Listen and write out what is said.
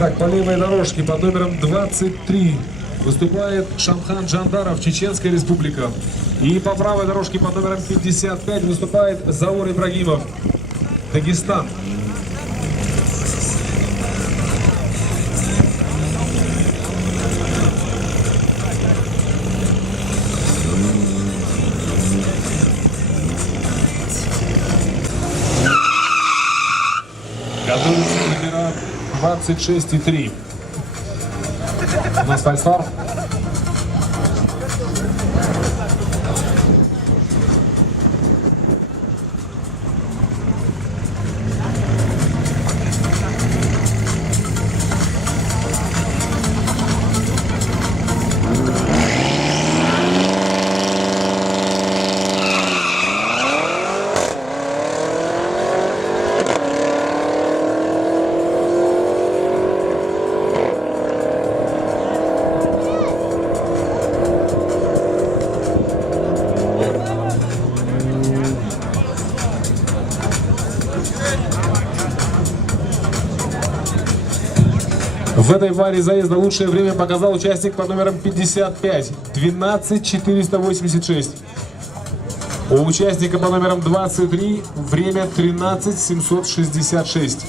Так, по левой дорожке под номером 23 выступает Шамхан Джандаров, Чеченская Республика. И по правой дорожке под номером 55 выступает Заур Ибрагимов, Дагестан. Готовится номера 26 и 3. У нас фальстарт. В этой варе заезда лучшее время показал участник под номером 55, 12.486. У участника под номером 23 время 13.766.